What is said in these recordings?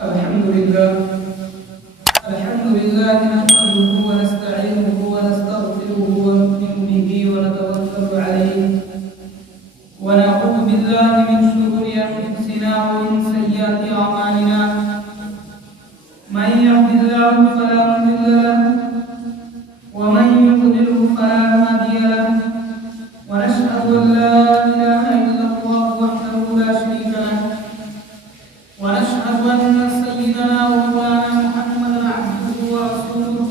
الحمد لله نحمده ونستعينه ونستغفره ونؤمن به ونتوكل عليه ونعوذ بالله من شرور أنفسنا ومن سيئات أعمالنا من يهد الله فلا مضل له ومن يضلل فلا هادي له ونشهد أن لا إله إلا الله وحده لا شريك له ونشهد أن سيدنا ومولانا محمدا عبده ورسوله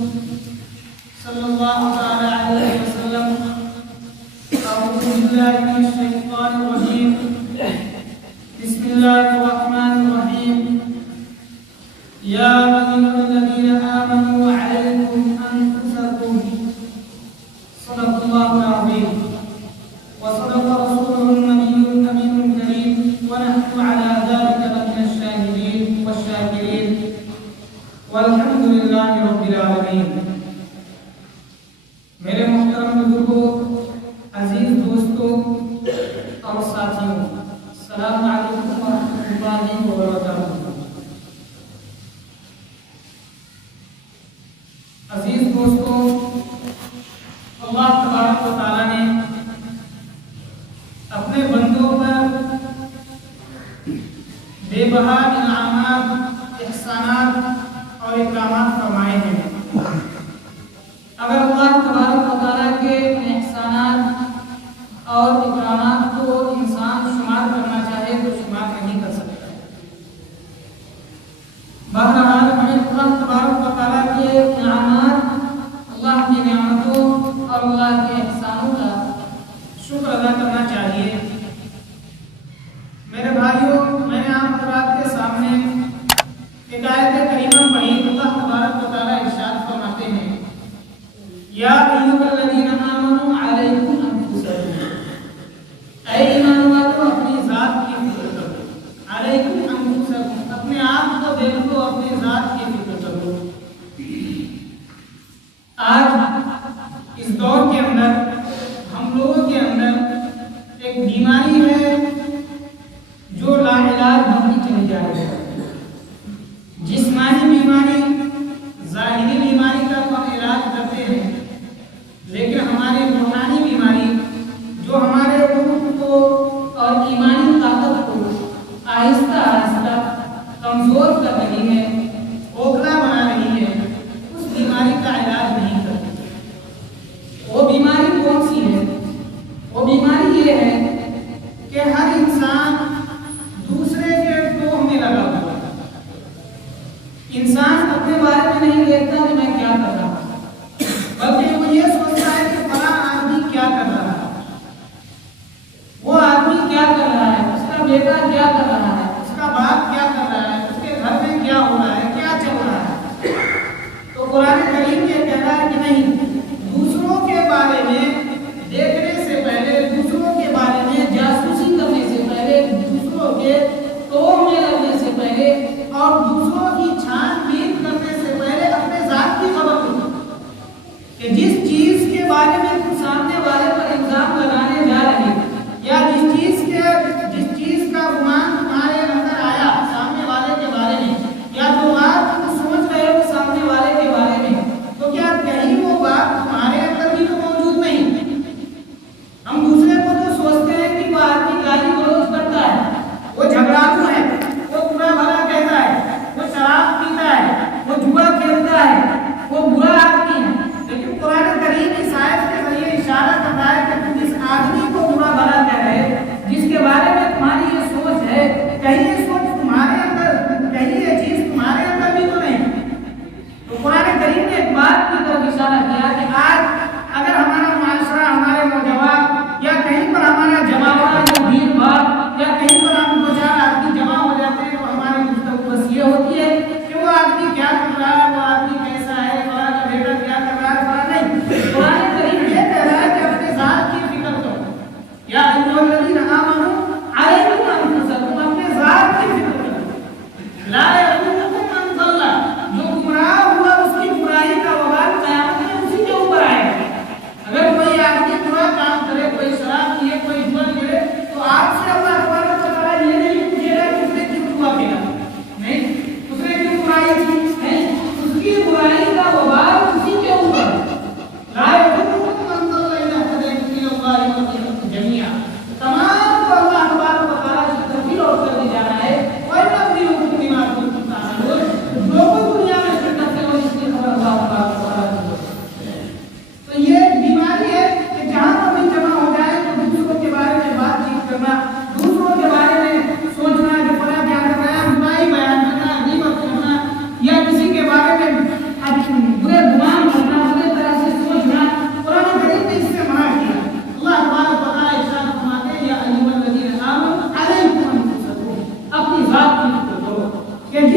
صلى الله تعالى عليه وسلم. أعوذ بالله من الشيطان الرجيم. بسم الله الرحمن الرحيم. يا أيها الذين آمنوا عليكم أنفسكم. صدق الله العظيم وصدق رسوله النبي الأمين الكريم ونحن على ذلك من الشاهدين والشاكرين والحمد لله رب العالمين. میرے محترم بزرگوں، عزیز دوستوں اور ساتھیوں، السلام علیکم ورحمۃ اللہ وبرکاتہ. عزیز دوستوں، اللہ تبارک و تعالیٰ نے اپنے بندوں پر بے بہا انعامات، احسانات اور اکرامات فرمائے ہیں. اگر اللہ تبارک و تعالیٰ کے احسانات اور اکرامات کو انسان شمار کرنا چاہے تو شمار نہیں کر سکتا. بہرحال ہمیں اللہ تبارک و تعالیٰ کے انعامات، اللہ کی نعمتوں اور اللہ کے احسانوں کا شکر ادا کرنا چاہیے. میرے بھائیوں، میں نے آپ حضرات کے سامنے ایک آیت کریمہ پڑھی. اللہ تبارک و تعالیٰ ارشاد فرماتے ہیں، یا ایھا الذین آمنوا علیکم انفسکم. اے ایمان والو، اپنی ذات کی فکر کرو. علیکم انفسکم، اپنے آپ کو دیکھو، اپنی ذات کی فکر کرو. آج اس دور کے اندر ہم لوگوں کے اندر ایک بیماری ہے جو لا علاج بنتی چلی جا رہی ہے. جسمانی بیماری، ظاہری بیماری کا تو ہم علاج کرتے ہیں، لیکن ہماری روحانی بیماری جو ہمارے روح کو اور ایمانی طاقت کو آہستہ آہستہ کمزور کر رہی ہے، کھوکھلا بنا رہی ہے، اس بیماری کا علاج نہیں کرتے. وہ بیماری کون سی ہے؟ وہ بیماری یہ ہے کہ ہر انسان دوسرے کے ٹوہ میں لگا ہوا ہے. انسان اپنے بارے میں نہیں دیکھتا کہ میں کیا کر رہا ہوں، بلکہ وہ یہ سوچتا ہے کہ فلاں آدمی کیا کر رہا ہے، وہ آدمی کیا کر رہا ہے، اس کا بیٹا کیا کر رہا ہے، اس کا باپ کیا کر رہا ہے، اس کے گھر میں کیا ہو رہا ہے، کیا چل رہا ہے. تو قرآن کریم یہ کہہ رہا ہے کہ نہیں، دوسروں کے بارے میں دیکھنے سے پہلے، دوسروں کے بارے میں جاسوسی کرنے سے پہلے، دوسروں کے ٹوہ میں لگنے سے پہلے اور دوسروں کی چھان بین کرنے سے پہلے اپنے ذات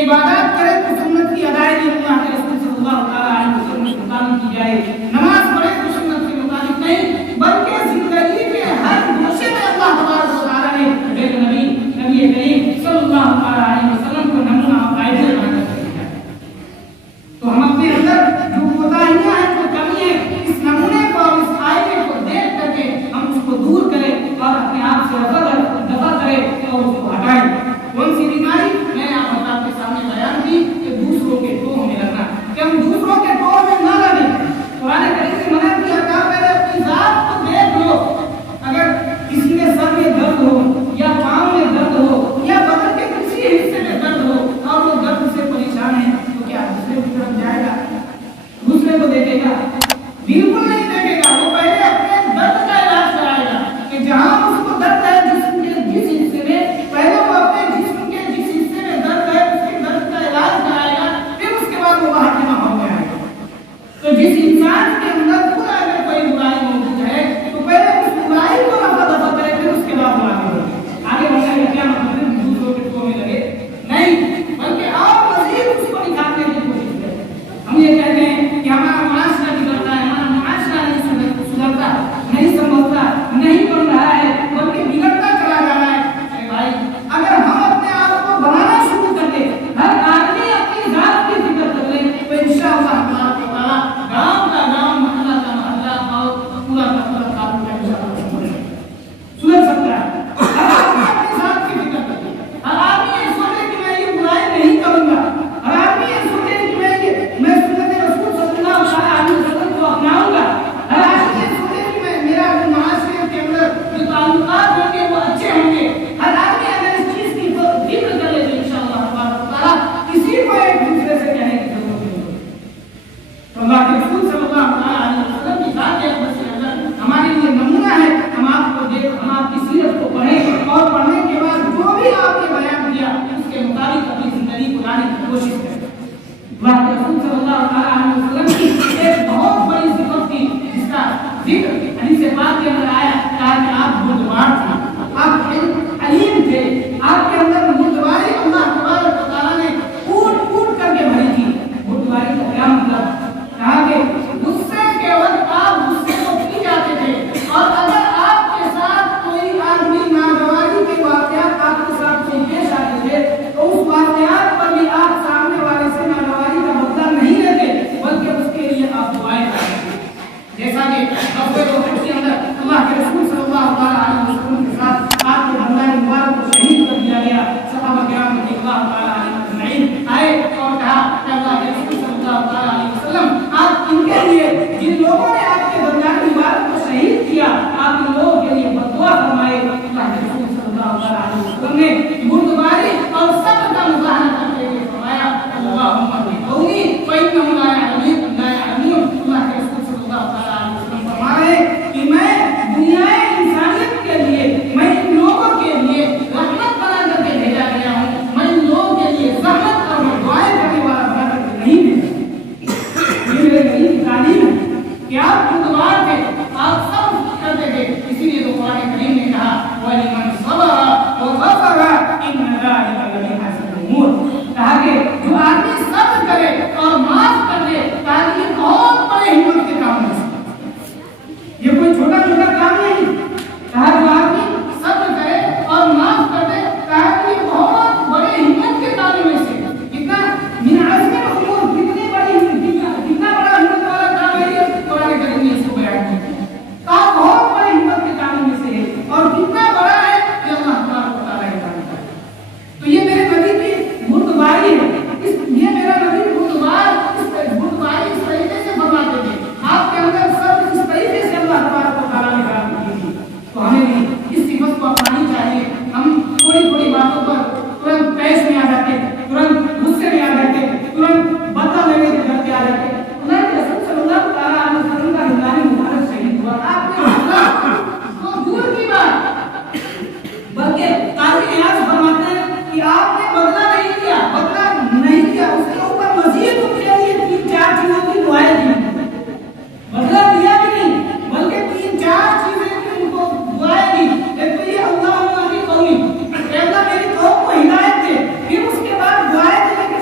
عبادات کرے تو سنت کی ادائیگی اللہ کے رسول صلی اللہ علیہ وسلم کے مطابق کی جائے، نماز پڑھے تو سنت کے مطابق نہیں بلکہ زندگی کے ہر گوشے میں اللہ تبارک و تعالیٰ نے ایک نبی کریم صلی اللہ علیہ وسلم کو نمونہ اور آئیڈیل بنا کر دیا ہے۔ تو ہم اپنے اندر جو کوتاہیاں ہیں، جو کمی ہے، اس نمونے کو اور اس آئیڈے کو دیکھ کر کے ہم اس کو دور کریں اور اپنے آپ سے دفع کریں اور اس کو ہٹائیں۔ کون سی بیماری میں نے آپ کے سامنے بیان کی کہ دوسروں کے ٹوہ میں لگنا، کہ ہم دوسروں کے ٹوہ میں نہ لگیں۔ قرآن کریم نے منع کیا، کہا پہلے اپنی ذات کو دیکھ لو، اگر کسی کے سر میں درد ہو یا پاؤں میں درد ہو یا بدن کے کسی حصے میں درد ہو اور وہ درد سے پریشان ہے تو کیا دوسرے کی طرف جائے گا، دوسرے کو دیکھے گا؟ بالکل نہیں دیکھے گا۔ وہ پہلے اپنے درد کا علاج کرائے گا کہ جہاں اس کو درد ہے جسم کے جس حصے میں، پہلے وہ اپنے جسم کے جس حصے میں درد ہے اس کے درد کا علاج کرائے گا، پھر اس کے بعد وہ باہر کے ماحول میں آئے گا۔ تو جس انسان کے اندر خود اگر کوئی برائی موجود ہے تو پہلے اس برائی کو دفع کرے، پھر اس کے بعد وہ آگے بڑھنے کا کیا مطلب ہے؟ دوسروں کے ٹوہ میں لگے نہیں، بلکہ اور مزید اس کو نکالنے کی کوشش کرے۔ ہم یہ کہتے ہیں کہ ہمارا معاشرہ بگڑتا ہے، ہمارا معاشرہ نہیں سدھرتا، نہیں سنبھلتا، نہیں بن رہا ہے بلکہ بگڑتا چلا جا رہا ہے۔ اے بھائی، اگر ہم اپنے آپ کو بنانا شروع کر دیں، ہر آدمی اپنی ذات کی فکر کر لے تو انشاءاللہ تبارک و تعالیٰ گاؤں کا گاؤں، محلہ کا محلہ اور پورا کا پورا تعلق کا سدھر سکتا ہے۔ ہر آدمی اپنی ذات کی فکر کرے، ہر آدمی یہ سوچے کہ میں یہ برائی نہیں کروں گا، ہر آدمی یہ سوچے کہ میں سنت رسول صلی اللہ علیہ وسلم کو اپناؤں گا، ہر آدمی یہ سوچے کہ میرا معاشرے کے اندر جو تعلقات ہوں گے وہ اچھے ہوں گے۔ ہر آدمی اگر اس چیز کی فکر کر لے تو انشاءاللہ تبارک و تعالیٰ کسی کو ایک دوسرے سے کہنے کی ضرورت نہیں ہوگی۔ تو اللہ کے رسول صلی اللہ علیہ وسلم کی ذات اقدس کے اندر ہمارے لیے نمونہ ہے۔ ہم آپ کی سیرت کو پڑھیں اور پڑھنے کے بعد جو بھی آپ نے بیان کیا اس کے مطابق اپنی زندگی کو لانے کی کوشش کریں۔ اللہ کے رسول صلی اللہ علیہ وسلم کی ایک بہت بڑی صفت تھی جس کا ذکر حدیث پاک کے اندر آیا، کہا کہ آپ بردبار تھے، آپ علیم تھے، آپ کے اندر بردباری اللہ تبارک و تعالیٰ نے کوٹ کوٹ کر کے بھری تھی۔ بردباری کا کیا مطلب؟ کہا کہ غصے کے وقت آپ غصے کو پی جاتے تھے، اور اگر آپ کے ساتھ کوئی آدمی ناگواری کے واقعات آپ کے ساتھ پیش آتے تھے تو اس واقعات پر بھی آپ سامنے والے سے ناگواری کا بدلہ نہیں لیتے بلکہ اس کے لیے آپ دعائیں کرتے تھے۔ جیسا کہ غزوہ احد کے اندر اللہ کے رسول صلی اللہ علیہ وسلم کے ساتھ آپ کے بندہ مبارک کو شہید کر دیا گیا، صحابہ کرام رضی اللہ علیہ اجمعین آئے اور کہا کہ اللہ کے رسول صلی اللہ علیہ وسلم آپ ان کے لیے جن لوگوں نے آپ کے بندہ مبارک کو شہید کیا آپ ان لوگوں کے لیے بددعا فرمائے۔ اللہ کے رسول صلی اللہ علیہ وسلم نے بردباری اور صبر کا مظاہرہ کرتے ہوئے فرمایا اللہم اہدی قومی فانہم لا یعلمون۔ اللہ کے رسول صلی اللہ علیہ وسلم فرمائے کہ میں دنیا انسانیت کے لیے، میں ان لوگوں کے لیے رحمت بنا کر کے بھیجا گیا ہوں، میں ان لوگوں کے لیے زحمت اور دعائیں کرنے والا بنا کر کے نہیں بھیجا۔ یہ میرے نبی کی تعلیم ہے کہ آپ بردبار تھے، آپ صبر کرتے تھے، اسی لیے تو قرآن کریم نے کہا وَلِمَنْ صَبَرَ وَغَفَرَ إِنَّ ذَلِكَ لَمِنْ عَزْمِ الْأُمُورِ۔ کہا کہ جو آدمی صبر کرے اور معاف کر دے تاکہ یہ بہت بڑے ہمت کے کام ہے، یہ کوئی چھوٹا چھوٹا کام نہیں۔ کہا جو آدمی صبر کرے اور معاف کر دے تاکہ یہ بہت بڑے ہمت کے کام میں سے کتنا من عزم الامور، کتنی بڑی کتنا بڑا ہمت والا کام ہے یہ قرآن کریم نے اس کو بیان کیا۔ کہا بہت بڑے ہمت کے کاموں میں سے ہے اور کتنا بڑا ہے یہ اللہ تبارک و تعالیٰ ہی جانتا ہے۔ تو یہ میرے نبی کی بردباری ہے، یہ میرا نبی بردباری اس طریقے سے فرماتے تھے، آپ کے اندر سب اس طریقے سے اللہ تبارک و تعالیٰ نے بیان کی تھی۔ تو ہمیں بھی اس صفت کو اپنانی چاہیے۔ ہم تھوڑی تھوڑی باتوں پر ترنت پیش میں آ جاتے، ترنت غصے میں آ جاتے، ترنت بدلہ لینے کے گھر پہ آ جاتے۔ اللہ کے رسول صلی اللہ علیہ وسلم کا ہنگامی مبارک شہید ہوا، آپ نے تو دور کی بات، بلکہ قاضی نیاز فرماتے ہیں کہ آپ نے بدلہ نہیں کیا، اس کے اوپر مزید ان کے لیے 3-4 چیزوں کی دعائیں دی۔ بدلہ دیا بھی نہیں بلکہ 3-4 چیزیں کی ان کو دعائیں دی۔ ایک تو یہ اللہم اہدی قومی، اے اللہ میری قوم کو ہدایت دے، پھر اس کے بعد دعائیں دی کہ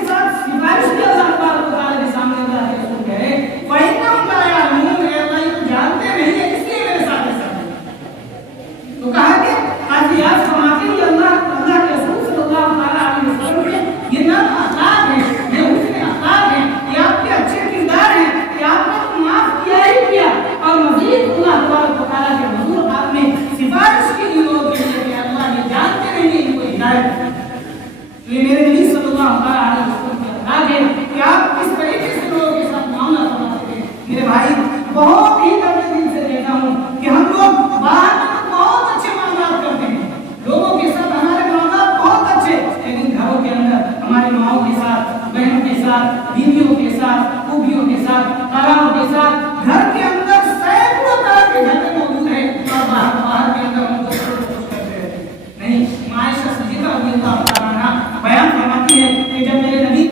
تو یہ میرے نبی صلی اللہ علیہ وسلم کی اخلاق ہے کہ آپ کس طریقے سے لوگوں کے ساتھ معاملہ فرماتے ہیں. میرے بھائی بہت ہی درد دل سے کہتا ہوں کہ ہم لوگ باہر میں بہت اچھے معاملات کرتے ہیں, لوگوں کے ساتھ ہمارے معاملات بہت اچھے, لیکن گھروں کے اندر ہماری ماؤں کے ساتھ, بہنوں کے ساتھ, بیویوں کے ساتھ, پھوپھیوں کے ساتھ, خالوں کے ساتھ, گھر کے اندر سینکڑوں طرح کے جھگڑے موجود ہیں اور باہر کے اندر ہم لوگ کچھ کرتے رہتے ہیں. نہیں, عائشہ صدیقہ رضی اللہ